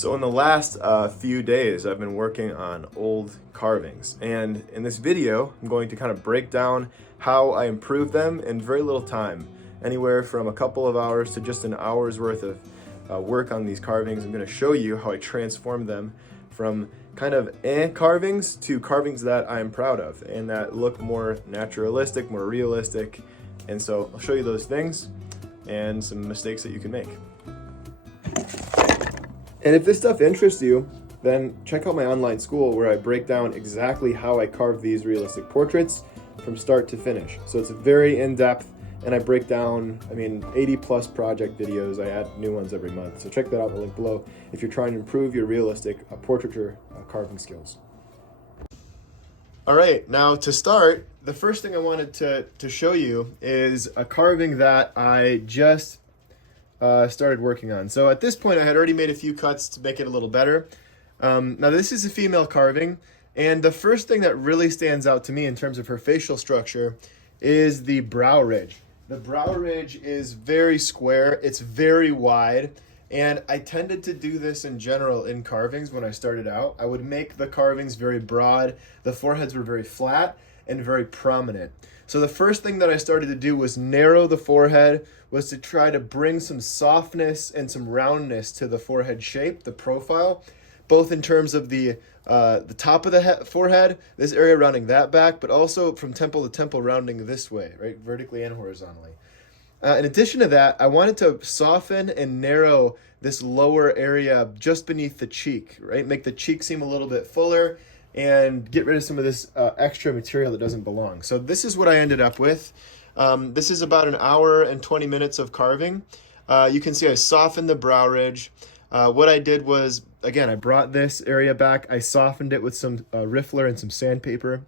So in the last few days, I've been working on old carvings, and in this video, I'm going to kind of break down how I improved them in very little time, anywhere from a couple of hours to just an hour's worth of work on these carvings. I'm going to show you how I transformed them from kind of carvings to carvings that I'm proud of and that look more naturalistic, more realistic. And so I'll show you those things and some mistakes that you can make. And if this stuff interests you, then check out my online school where I break down exactly how I carve these realistic portraits from start to finish. So it's very in-depth, and I break down, 80 plus project videos. I add new ones every month. So check that out in the link below if you're trying to improve your realistic portraiture carving skills. All right, now to start, the first thing I wanted to show you is a carving that I just started working on. So at this point, I had already made a few cuts to make it a little better. Now this is a female carving, and the first thing that really stands out to me in terms of her facial structure is the brow ridge. The brow ridge is very square, it's very wide, and I tended to do this in general in carvings when I started out. I would make the carvings very broad, the foreheads were very flat and very prominent. So the first thing that I started to do was narrow the forehead, was to try to bring some softness and some roundness to the forehead shape, the profile, both in terms of the top of the forehead, this area rounding that back, but also from temple to temple rounding this way, right, vertically and horizontally. In addition to that, I wanted to soften and narrow this lower area just beneath the cheek, right, make the cheek seem a little bit fuller and get rid of some of this extra material that doesn't belong. So this is what I ended up with. This is about an hour and 20 minutes of carving. You can see I softened the brow ridge. What I did was, again, I brought this area back. I softened it with some Riffler and some sandpaper.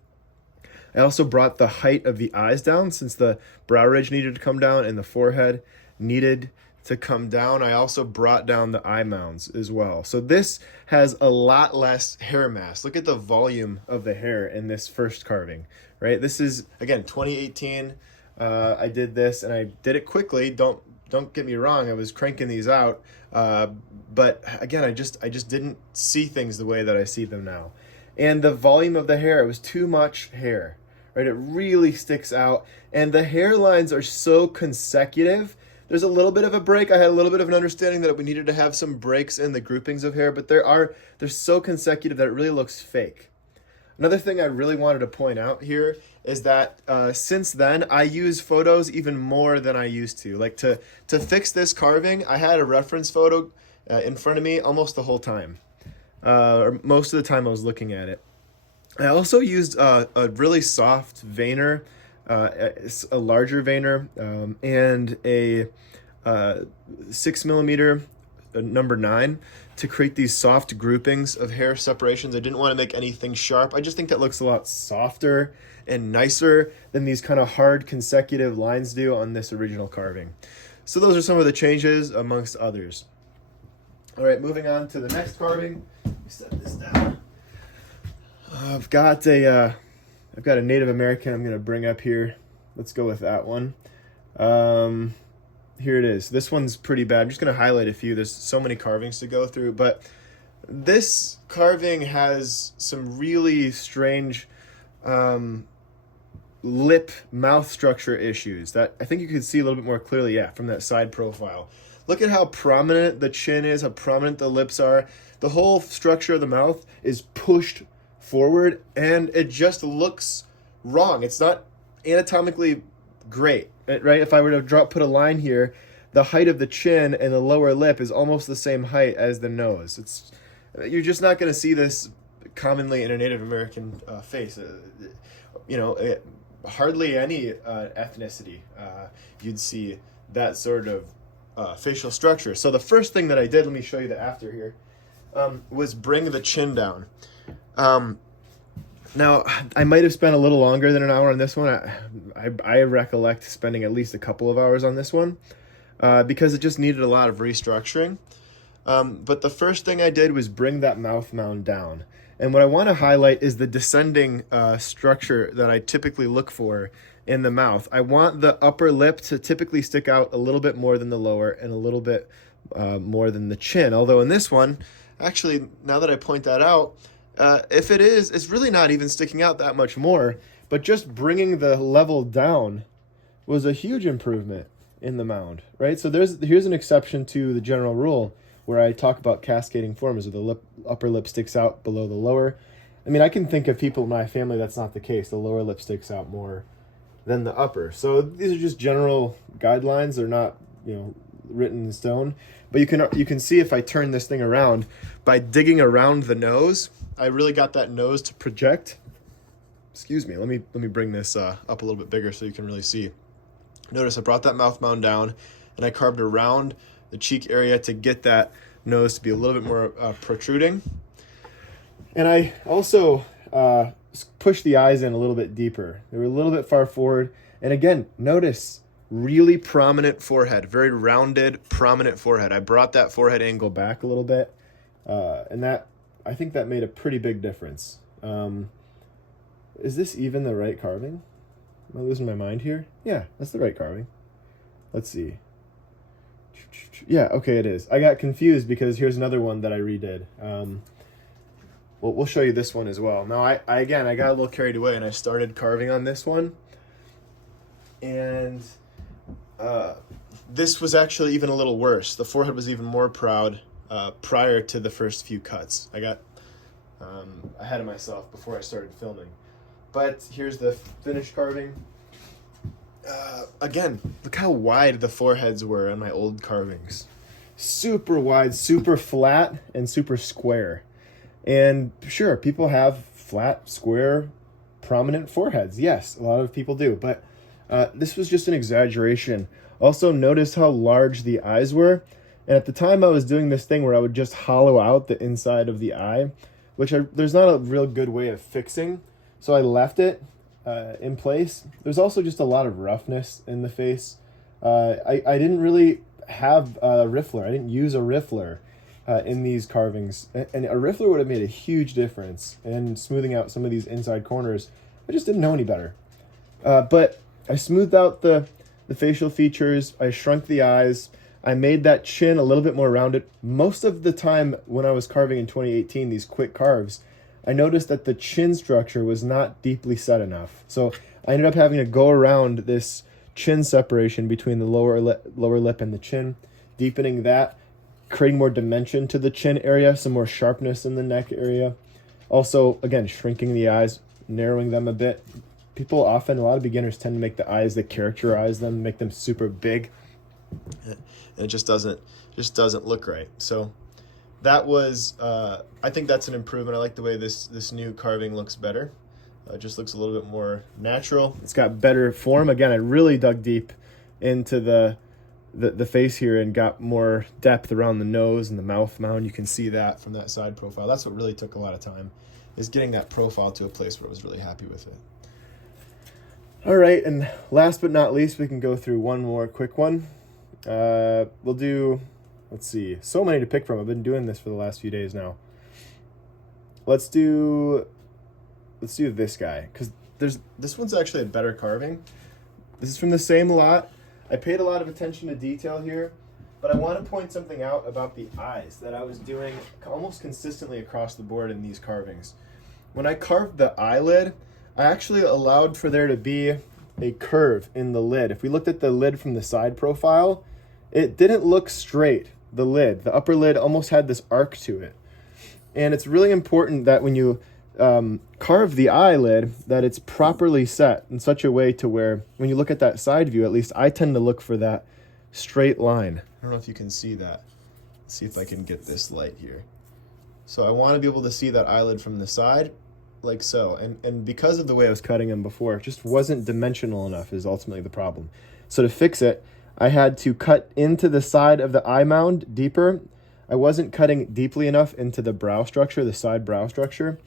I also brought the height of the eyes down since the brow ridge needed to come down and the forehead needed to come down. I also brought down the eye mounds as well. So this has a lot less hair mass. Look at the volume of the hair in this first carving, right? This is, again, 2018. I did this and I did it quickly. Don't get me wrong, I was cranking these out. But again, I just didn't see things the way that I see them now. And the volume of the hair, it was too much hair, right? It really sticks out. And the hairlines are so consecutive. There's a little bit of a break. I had a little bit of an understanding that we needed to have some breaks in the groupings of hair, but they're so consecutive that it really looks fake. Another thing I really wanted to point out here is that since then, I use photos even more than I used to. Like to fix this carving, I had a reference photo in front of me almost the whole time. Or most of the time I was looking at it. I also used a really soft veiner, a larger veiner, and a 6mm number 9 to create these soft groupings of hair separations. I didn't want to make anything sharp. I just think that looks a lot softer and nicer than these kind of hard consecutive lines do on this original carving. So those are some of the changes amongst others. All right, moving on to the next carving. Let me set this down. I've got a Native American I'm going to bring up here. Let's go with that one. Here it is. This one's pretty bad. I'm just going to highlight a few. There's so many carvings to go through, but this carving has some really strange lip mouth structure issues that I think you can see a little bit more clearly, from that side profile. Look at how prominent the chin is, how prominent the lips are. The whole structure of the mouth is pushed forward, and it just looks wrong. It's not anatomically great, right? If I were to put a line here, the height of the chin and the lower lip is almost the same height as the nose. You're just not going to see this commonly in a Native American face. Hardly any ethnicity you'd see that sort of facial structure. So the first thing that I did, let me show you the after here, was bring the chin down. Now, I might have spent a little longer than an hour on this one. I recollect spending at least a couple of hours on this one because it just needed a lot of restructuring. But the first thing I did was bring that mouth mound down. And what I want to highlight is the descending structure that I typically look for in the mouth. I want the upper lip to typically stick out a little bit more than the lower and a little bit more than the chin. Although in this one, Actually, now that I point that out, if it is, it's really not even sticking out that much more, but just bringing the level down was a huge improvement in the mound, right? So here's an exception to the general rule where I talk about cascading forms where the upper lip sticks out below the lower. I mean, I can think of people in my family that's not the case. The lower lip sticks out more than the upper. So these are just general guidelines. They're not, written in stone. But you can see if I turn this thing around, by digging around the nose, I really got that nose to project. Excuse me, let me bring this up a little bit bigger so you can really see. Notice I brought that mouth mound down and I carved around the cheek area to get that nose to be a little bit more protruding. And I also pushed the eyes in a little bit deeper. They were a little bit far forward. And again, notice really prominent forehead, very rounded, prominent forehead. I brought that forehead angle back a little bit. And I think that made a pretty big difference. Is this even the right carving? Am I losing my mind here? Yeah, that's the right carving. Let's see. Yeah, okay, it is. I got confused because here's another one that I redid. Well, we'll show you this one as well. Now, I got a little carried away and I started carving on this one. And this was actually even a little worse. The forehead was even more proud prior to the first few cuts. I got ahead of myself before I started filming. But here's the finished carving. Again, look how wide the foreheads were in my old carvings. Super wide, super flat, and super square. And sure, people have flat, square, prominent foreheads. Yes, a lot of people do. But this was just an exaggeration. Also, notice how large the eyes were. And at the time, I was doing this thing where I would just hollow out the inside of the eye, which there's not a real good way of fixing. So I left it in place. There's also just a lot of roughness in the face. I didn't really have a riffler. I didn't use a riffler in these carvings. And a riffler would have made a huge difference in smoothing out some of these inside corners. I just didn't know any better. But I smoothed out the facial features. I shrunk the eyes. I made that chin a little bit more rounded. Most of the time when I was carving in 2018, these quick carves, I noticed that the chin structure was not deeply set enough. So I ended up having to go around this chin separation between the lower lip and the chin, deepening that, creating more dimension to the chin area, some more sharpness in the neck area. Also, again, shrinking the eyes, narrowing them a bit. A lot of beginners tend to make the eyes that characterize them, make them super big. And it just doesn't look right. So that was, I think that's an improvement. I like the way this new carving looks better. It just looks a little bit more natural. It's got better form. Again, I really dug deep into the face here and got more depth around the nose and the mouth mound. You can see that from that side profile. That's what really took a lot of time, is getting that profile to a place where I was really happy with it. All right, and last but not least, we can go through one more quick one. We'll do, let's see, so many to pick from. I've been doing this for the last few days now. Let's do this guy, because this one's actually a better carving. This is from the same lot. I paid a lot of attention to detail here, but I want to point something out about the eyes that I was doing almost consistently across the board in these carvings. When I carved the eyelid, I actually allowed for there to be a curve in the lid. If we looked at the lid from the side profile, it didn't look straight, the lid. The upper lid almost had this arc to it. And it's really important that when you carve the eyelid, that it's properly set in such a way to where when you look at that side view, at least I tend to look for that straight line. I don't know if you can see that. Let's see if I can get this light here. So I want to be able to see that eyelid from the side, like so. And because of the way I was cutting them before, it just wasn't dimensional enough is ultimately the problem. So to fix it, I had to cut into the side of the eye mound deeper. I wasn't cutting deeply enough into the brow structure, the side brow structure.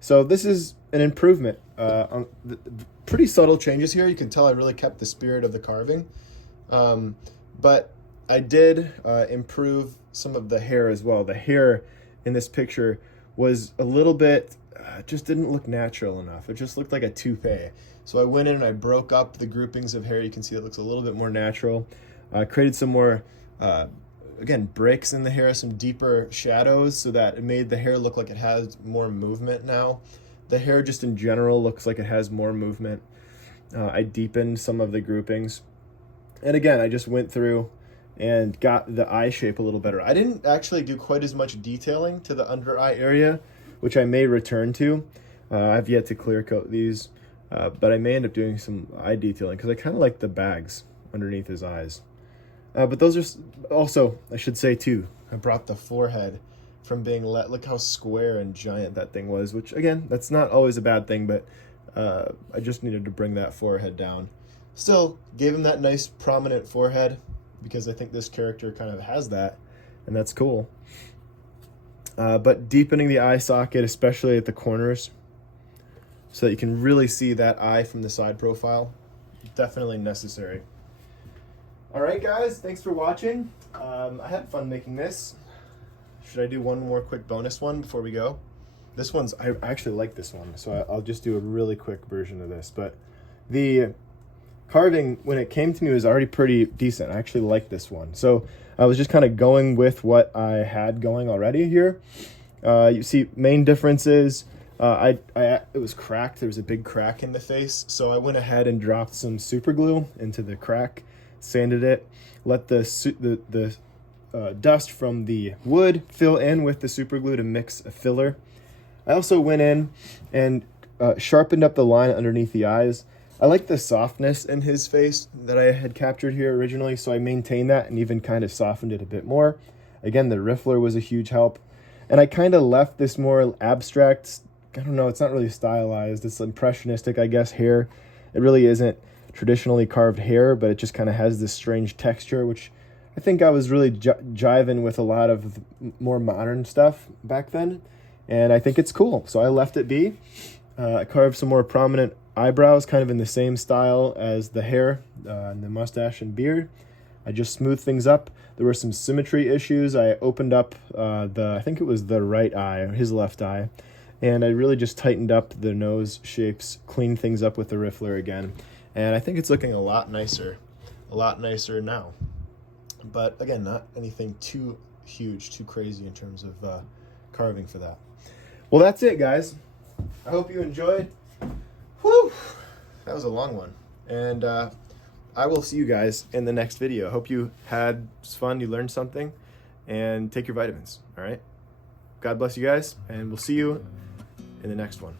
So this is an improvement. On the pretty subtle changes here. You can tell I really kept the spirit of the carving. But I did improve some of the hair as well. The hair in this picture was a little bit, just didn't look natural enough. It just looked like a toupee. So I went in and I broke up the groupings of hair. You can see it looks a little bit more natural. Created some more again, breaks in the hair, some deeper shadows, so that it made the hair look like it has more movement now. The hair just in general looks like it has more movement. I deepened some of the groupings. And again, I just went through and got the eye shape a little better. I didn't actually do quite as much detailing to the under eye area, which I may return to. I've yet to clear coat these, but I may end up doing some eye detailing because I kind of like the bags underneath his eyes. But those are also, I should say too, I brought the forehead from being look how square and giant that thing was, which again, that's not always a bad thing, but I just needed to bring that forehead down. Still gave him that nice prominent forehead because I think this character kind of has that, and that's cool. But deepening the eye socket, especially at the corners, so that you can really see that eye from the side profile, definitely necessary. All right, guys, thanks for watching. I had fun making this. Should I do one more quick bonus one before we go? This one's, I actually like this one, so I'll just do a really quick version of this. But the carving, when it came to me, was already pretty decent. I actually like this one. So I was just kind of going with what I had going already here. You see main differences. It was cracked. There was a big crack in the face. So I went ahead and dropped some super glue into the crack, sanded it, let the dust from the wood fill in with the super glue to mix a filler. I also went in and sharpened up the line underneath the eyes. I like the softness in his face that I had captured here originally, so I maintained that and even kind of softened it a bit more. Again, the riffler was a huge help. And I kind of left this more abstract, I don't know, it's not really stylized, it's impressionistic, I guess, hair. It really isn't traditionally carved hair, but it just kind of has this strange texture, which I think I was really jiving with a lot of more modern stuff back then. And I think it's cool, so I left it be. I carved some more prominent eyebrows, kind of in the same style as the hair and the mustache and beard. I just smoothed things up. There were some symmetry issues. I opened up I think it was the right eye, or his left eye, and I really just tightened up the nose shapes, cleaned things up with the riffler again. And I think it's looking a lot nicer now. But again, not anything too huge, too crazy in terms of carving for that. Well, that's it, guys. I hope you enjoyed. Whew, that was a long one. And I will see you guys in the next video. I hope you had fun, you learned something, and take your vitamins, all right? God bless you guys, and we'll see you in the next one.